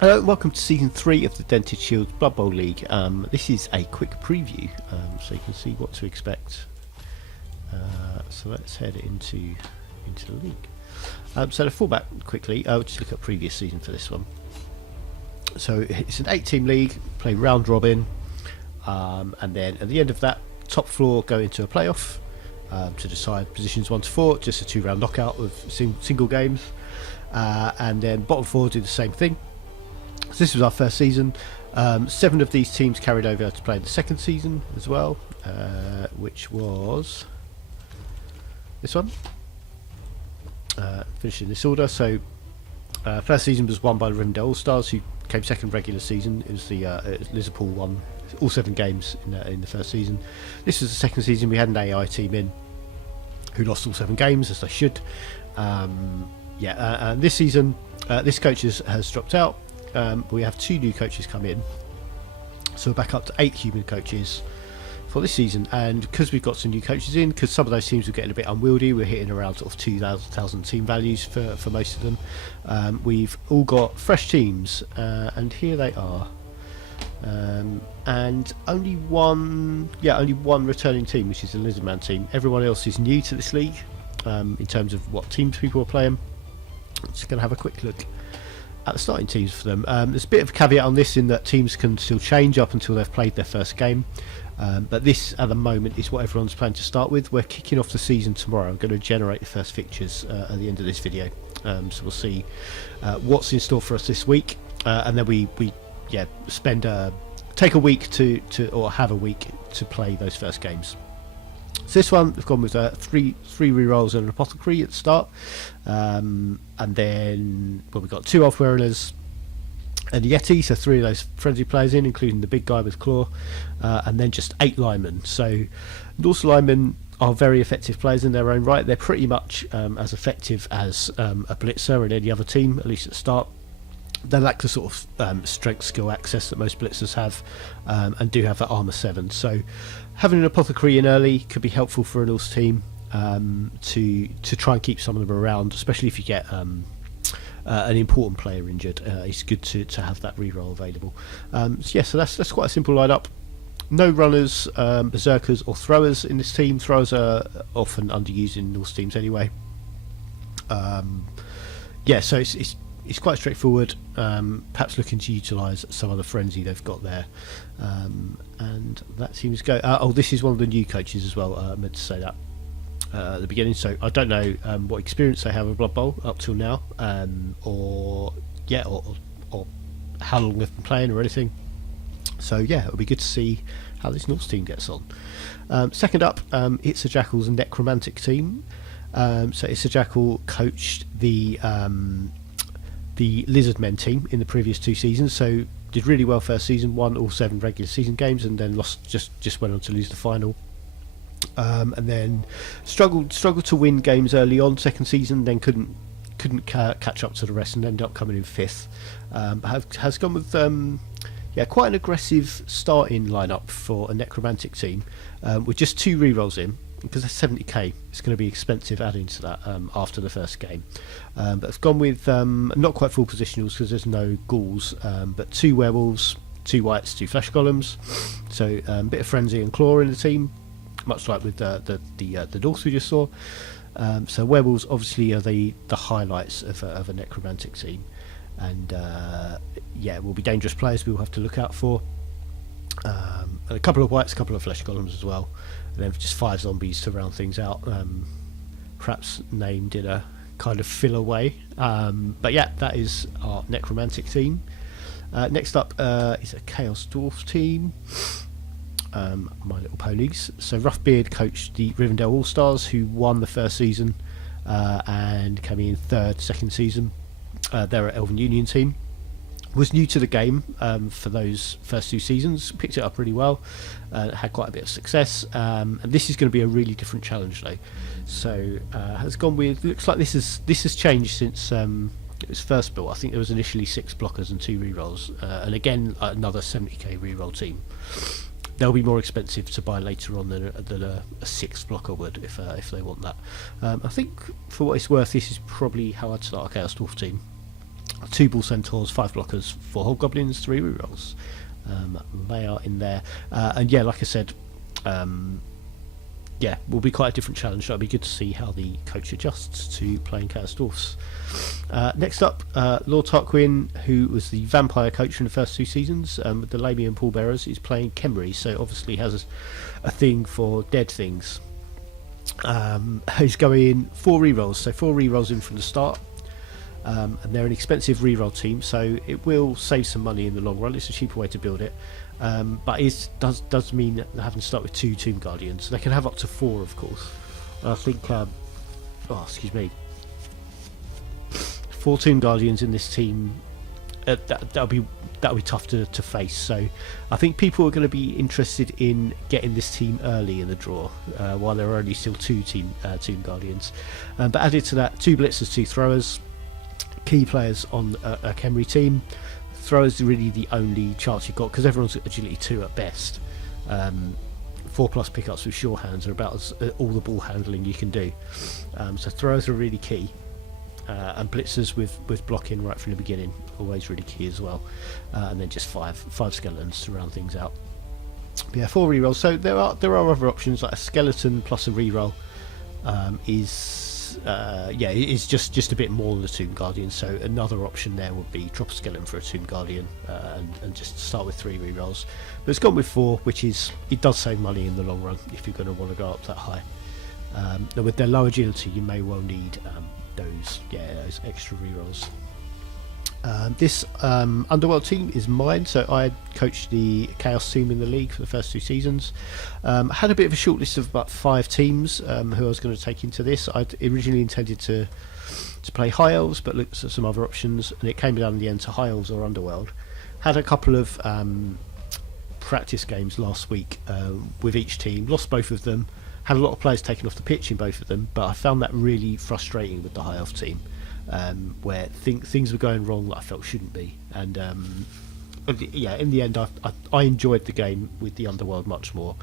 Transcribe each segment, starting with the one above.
Hello, welcome to Season 3 of the Dented Shields Blood Bowl League. This is a quick preview, so you can see what to expect. So let's head into the league. So to fall back quickly, I'll just look at previous season for this one. So it's an 8-team league, play round robin, and then at the end of that, top floor go into a playoff to decide positions 1 to 4, just a 2-round knockout of single games, and then bottom 4 do the same thing. So this was our first season. 7 of these teams carried over to play in the second season as well, which was this one. Finished in this order. So first season was won by the Rivendell All-Stars, who came second regular season. It was the Lizardman won all 7 games in the first season. This was the second season. We had an AI team in who lost all 7 games, as they should. And this season, this coach has dropped out. We have 2 new coaches come in, so we're back up to 8 human coaches for this season. And because we've got some new coaches in, because some of those teams were getting a bit unwieldy, we're hitting around sort of 2,000 team values for most of them. We've all got fresh teams, and here they are. And only one returning team, which is the Lizardman team. Everyone else is new to this league in terms of what teams people are playing. Just going to have a quick look at the starting teams for them. There's a bit of a caveat on this in that teams can still change up until they've played their first game, but this at the moment is what everyone's planning to start with. We're kicking off the season tomorrow. I'm going to generate the first fixtures at the end of this video, so we'll see what's in store for us this week, and then we take a week to have a week to play those first games. So this one, we've gone with 3 rerolls and an apothecary at the start, and then we've got 2 elf wearers and Yeti, so 3 of those frenzy players in, including the big guy with claw, and then just 8 linemen. So Norse linemen are very effective players in their own right. They're pretty much as effective as a blitzer in any other team, at least at the start. They lack the sort of strength skill access that most blitzers have, and do have that armor 7. So having an apothecary in early could be helpful for an Norse team to try and keep some of them around, especially if you get an important player injured. It's good to have that reroll available. So that's quite a simple lineup. No runners, berserkers or throwers in this team. Throwers are often underused in Norse teams anyway. So it's quite straightforward, perhaps looking to utilise some other frenzy they've got there, and that seems to go. This is one of the new coaches as well, I meant to say that at the beginning, so I don't know what experience they have in Blood Bowl up till now, or how long they've been playing or anything. So yeah, it'll be good to see how this Norse team gets on. Second up, it's a Jackal's Necromantic team. So it's a Jackal coached the Lizardmen team in the previous 2 seasons, so did really well first season, won all 7 regular season games, and then lost, just went on to lose the final, and then struggled to win games early on second season, then couldn't catch up to the rest and ended up coming in 5th. Has gone with quite an aggressive starting lineup for a Necromantic team, with just 2 rerolls in, because they're 70k. It's going to be expensive adding to that after the first game, but I've gone with not quite full positionals because there's no ghouls, but 2 werewolves, 2 wights, 2 flesh golems, so a bit of frenzy and claw in the team, much like with the Norse we just saw. So werewolves obviously are the highlights of a Necromantic team, and will be dangerous players we will have to look out for. A couple of wights, a couple of flesh golems as well, and then just 5 zombies to round things out, perhaps named in a kind of filler way. But yeah, that is our Necromantic team. Next up is a Chaos Dwarf team, My Little Ponies. So Roughbeard coached the Rivendell All-Stars, who won the first season and came in 3rd second season. They're an Elven Union team. Was new to the game for those first 2 seasons, picked it up really well, had quite a bit of success, and this is going to be a really different challenge though. So has gone with, looks like this has changed since it was first built. I think there was initially 6 blockers and 2 rerolls, and again another 70k reroll team. They'll be more expensive to buy later on than a 6th blocker would if they want that. I think for what it's worth, this is probably how I'd start a Chaos Dwarf team. 2 Bull Centaurs, 5 Blockers, 4 Hobgoblins, 3 rerolls. They are in there. And yeah, like I said, yeah, will be quite a different challenge. It'll be good to see how the coach adjusts to playing Chaos Dwarfs. Next up, Lord Tarquin, who was the vampire coach in the first 2 seasons with the Lamian Pallbearers, is playing Khemri, so obviously has a thing for dead things. He's going 4 rerolls, so 4 rerolls in from the start. And they're an expensive reroll team, so it will save some money in the long run. It's a cheaper way to build it, but it does mean having to start with 2 Tomb Guardians. They can have up to 4, of course. I think, 4 Tomb Guardians in this team, that'll be tough to face. So I think people are going to be interested in getting this team early in the draw, while there are only still 2 Tomb Guardians. But added to that, 2 Blitzers, 2 Throwers. Key players on a Khemri team. Throwers are really the only chance you've got, because everyone's got agility 2 at best. 4+ pickups with sure hands are about all the ball handling you can do. So throwers are really key, and blitzers with blocking right from the beginning, always really key as well. And then just five skeletons to round things out. But yeah, 4 rerolls. So there are other options, like a skeleton plus a reroll is just a bit more than a Tomb Guardian. So another option there would be drop a skeleton for a Tomb Guardian, and just start with 3 rerolls. But it's gone with 4, which is, it does save money in the long run if you're going to want to go up that high. Now with their low agility, you may well need those extra rerolls. This Underworld team is mine, so I coached the Chaos team in the league for the first 2 seasons. Had a bit of a short list of about 5 teams who I was going to take into this. I'd originally intended to play High Elves, but looked at some other options, and it came down in the end to High Elves or Underworld. Had a couple of practice games last week with each team, lost both of them. Had a lot of players taken off the pitch in both of them, but I found that really frustrating with the High Elf team. Where things were going wrong that I felt shouldn't be, and in the end I enjoyed the game with the Underworld much more,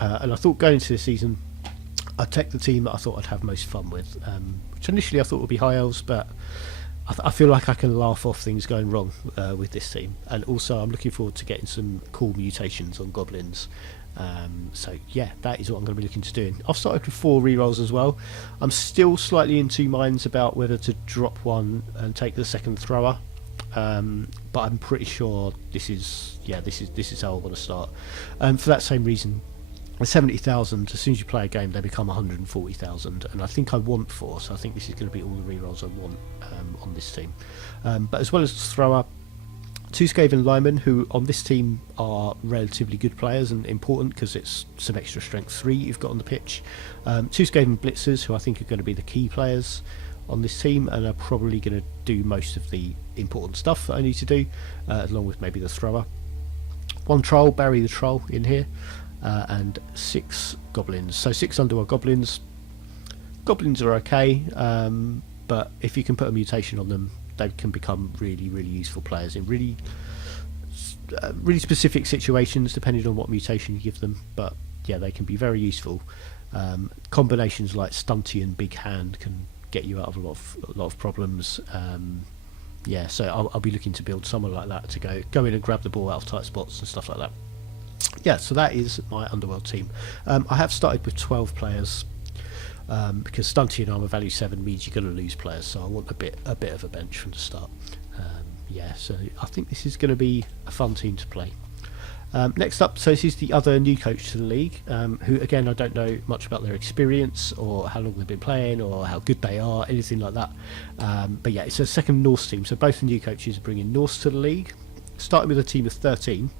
and I thought going into this season I'd take the team that I thought I'd have most fun with, which initially I thought would be High Elves, but I feel like I can laugh off things going wrong with this team, and also I'm looking forward to getting some cool mutations on goblins. So yeah, that is what I'm going to be looking to do. I've started with 4 rerolls as well. I'm still slightly in 2 minds about whether to drop one and take the second thrower, but I'm pretty sure this is how I want to start. For that same reason, 70,000, as soon as you play a game they become 140,000, and I think I want 4, so I think this is going to be all the rerolls I want on this team. But as well as the thrower, 2 Skaven Linemen, who on this team are relatively good players and important because it's some extra strength 3 you've got on the pitch. 2 Skaven Blitzers, who I think are going to be the key players on this team and are probably going to do most of the important stuff that I need to do, along with maybe the thrower. 1 Troll, Barry the Troll in here, and 6 Goblins. So 6 Underworld Goblins. Goblins are okay, but if you can put a mutation on them, they can become really, really useful players in really specific situations, depending on what mutation you give them. But yeah, they can be very useful. Combinations like Stunty and Big Hand can get you out of a lot of problems. So I'll be looking to build someone like that to go in and grab the ball out of tight spots and stuff like that. Yeah, so that is my Underworld team. I have started with 12 players. Because Stunty and Armour value 7 means you're going to lose players, so I want a bit of a bench from the start. So I think this is going to be a fun team to play. Next up, so this is the other new coach to the league, who again I don't know much about their experience or how long they've been playing or how good they are, anything like that. But yeah, it's a second Norse team, so both the new coaches are bringing Norse to the league, starting with a team of 13,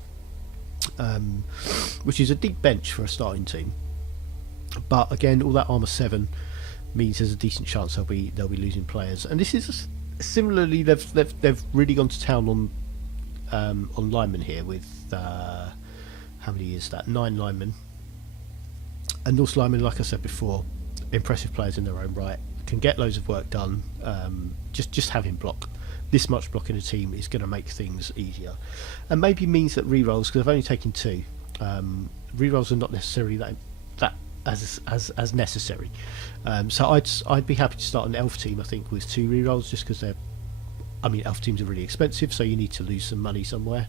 which is a deep bench for a starting team. But again, all that armour 7 means there's a decent chance they'll be losing players. And this is similarly, they've really gone to town on linemen here with how many is that? 9 linemen. And Norse linemen, like I said before, impressive players in their own right, can get loads of work done. Just having block, this much block in a team is going to make things easier, and maybe means that rerolls, because I've only taken 2, rerolls are not necessarily that as necessary. So I'd be happy to start an elf team, I think, with 2 rerolls, just because they're I mean, elf teams are really expensive, so you need to lose some money somewhere,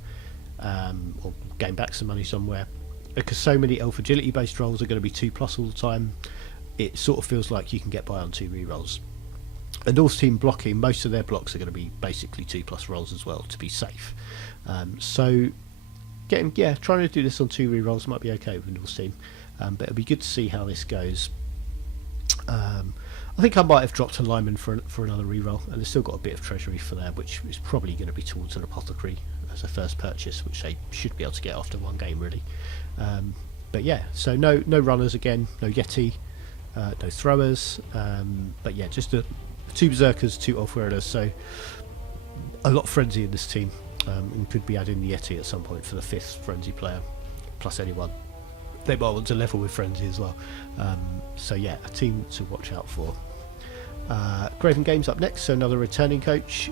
or gain back some money somewhere. Because so many elf agility based rolls are going to be 2+ all the time, it sort of feels like you can get by on 2 rerolls. And Norse team blocking, most of their blocks are going to be basically 2+ rolls as well to be safe. So trying to do this on 2 rerolls might be okay with the Norse team, but it'll be good to see how this goes. I think I might have dropped a lineman for another reroll, and they've still got a bit of treasury for there, which is probably going to be towards an apothecary as a first purchase, which they should be able to get after one game really. But yeah, so no runners again, no Yeti, no throwers, but yeah, just 2 berserkers, 2 Ulfwearers, so a lot of frenzy in this team, and could be adding the Yeti at some point for the 5th frenzy player, plus anyone they might want to level with frenzy as well. So yeah, a team to watch out for. Graven Games up next, so another returning coach.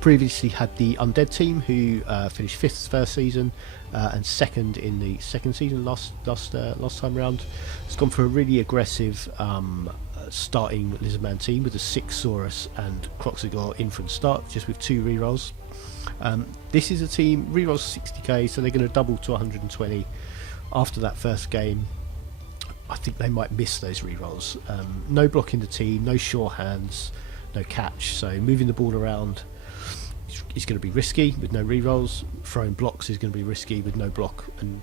Previously had the Undead team, who finished 5th first season and 2nd in the 2nd season last time round. It's gone for a really aggressive starting Lizardman team with a 6 Saurus and Croxigor in from start, just with 2 rerolls. This is a team rerolls 60k, so they're going to double to 120 after that first game. I think they might miss those rerolls. No block in the team, no sure hands, no catch, so moving the ball around is going to be risky with no rerolls. Throwing blocks is going to be risky with no block and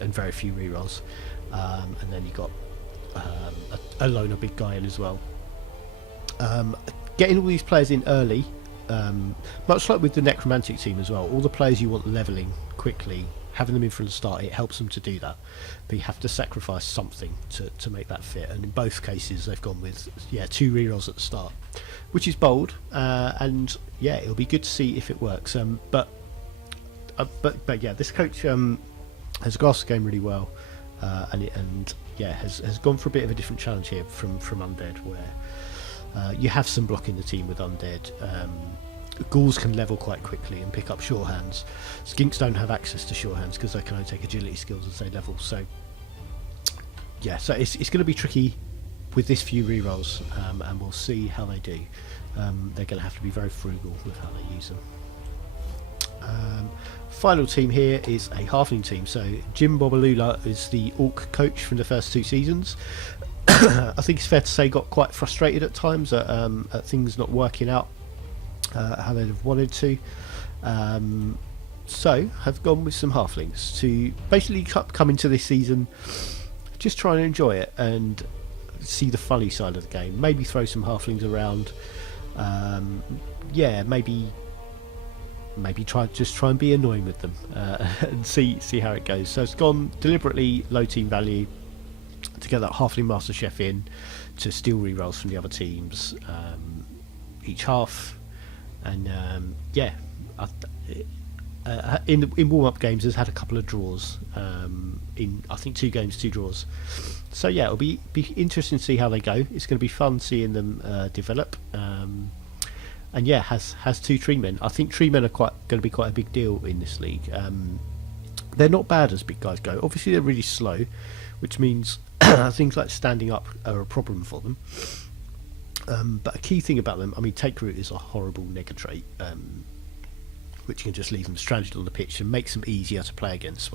very few rerolls. And then you got a loner big guy in as well. Getting all these players in early, much like with the Necromantic team as well, all the players you want leveling quickly, having them in from the start, it helps them to do that, but you have to sacrifice something to make that fit, and in both cases they've gone with 2 rerolls at the start, which is bold, and yeah, it'll be good to see if it works. But yeah, this coach has grasped the game really well, and has gone for a bit of a different challenge here from Undead, where you have some block in the team with Undead. Ghouls can level quite quickly and pick up sure hands. Skinks don't have access to sure hands because they can only take agility skills as they level. So yeah, so it's going to be tricky with this few rerolls, and we'll see how they do. They're going to have to be very frugal with how they use them. Final team here is a halfling team. So Jim Bobalula is the orc coach from the first 2 seasons. I think it's fair to say got quite frustrated at times at things not working out how they'd have wanted to, so have gone with some halflings to basically come into this season just try and enjoy it and see the funny side of the game. Maybe throw some halflings around, maybe try and be annoying with them, and see how it goes. So it's gone deliberately low team value to get that halfling master chef in to steal rerolls from the other teams each half. And in warm-up games has had a couple of draws, in I think 2 games 2 draws, so yeah, it'll be interesting to see how they go. It's going to be fun seeing them develop, and yeah, has 2 tree men. I think tree men are going to be quite a big deal in this league. They're not bad as big guys go. Obviously they're really slow, which means things like standing up are a problem for them. But a key thing about them, I mean, take root is a horrible nega trait, which can just leave them stranded on the pitch and makes them easier to play against.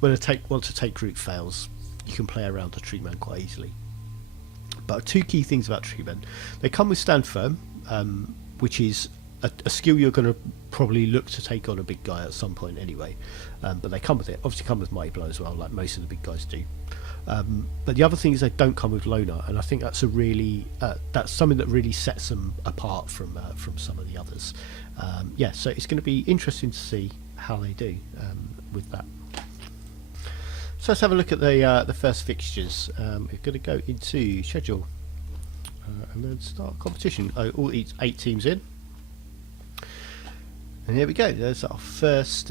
Once a take root fails, you can play around a tree man quite easily. But 2 key things about tree men: they come with stand firm, which is a skill you're going to probably look to take on a big guy at some point anyway. But they come with it. Obviously, come with mighty blow as well, like most of the big guys do. But the other thing is they don't come with loner, and I think that's that's something that really sets them apart from some of the others. So it's going to be interesting to see how they do with that. So let's have a look at the first fixtures. We're going to go into schedule and then start competition. All 8 teams in, and here we go. There's our first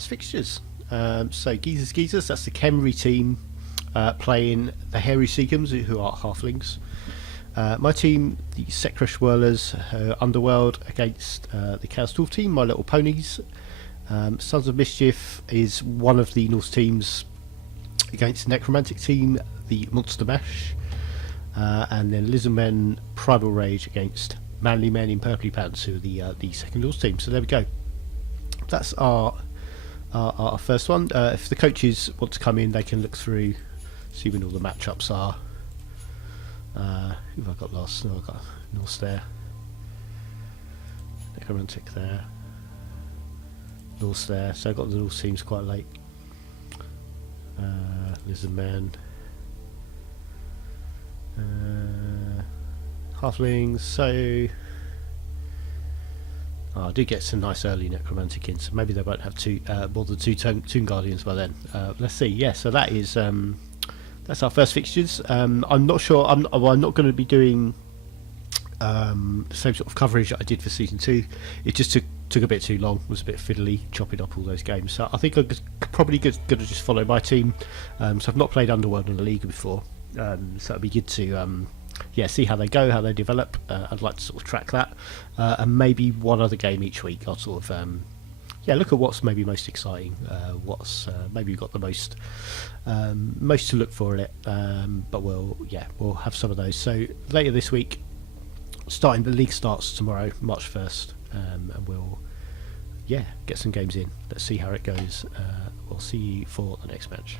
fixtures. So Geezers, that's the Khemri team playing the Hairy Seagums, who are halflings. My team, the Sekra Swirlers, Underworld, against the Chaos Dwarf team, My Little Ponies. Sons of Mischief is one of the Norse teams against the Necromantic team, the Monster Mash. and then Lizardman Primal Rage against Manly Men in Purpley Pants, who are the second Lords team. So there we go. That's our first one. If the coaches want to come in, they can look through, see when all the matchups are. Who have I got last? No, I've got Norse there, Necromantic there, Norse there. So I've got the Norse teams quite late. Lizardman, Halflings. So I do get some nice early Necromantic in, so maybe they won't have more than two Tomb Guardians by then. Let's see. Yeah, so that is that's our first fixtures. I'm not sure. I'm not going to be doing the same sort of coverage that I did for season 2. It just took a bit too long. Was a bit fiddly chopping up all those games. So I think I'm probably going to just follow my team. So I've not played Underworld in the league before. So it'll be good to see how they go, how they develop. I'd like to sort of track that, and maybe one other game each week. I'll sort of look at what's maybe most exciting, what's maybe got the most to look for in it. But we'll have some of those. So later this week, the league starts tomorrow, March 1st, and we'll get some games in. Let's see how it goes. We'll see you for the next match.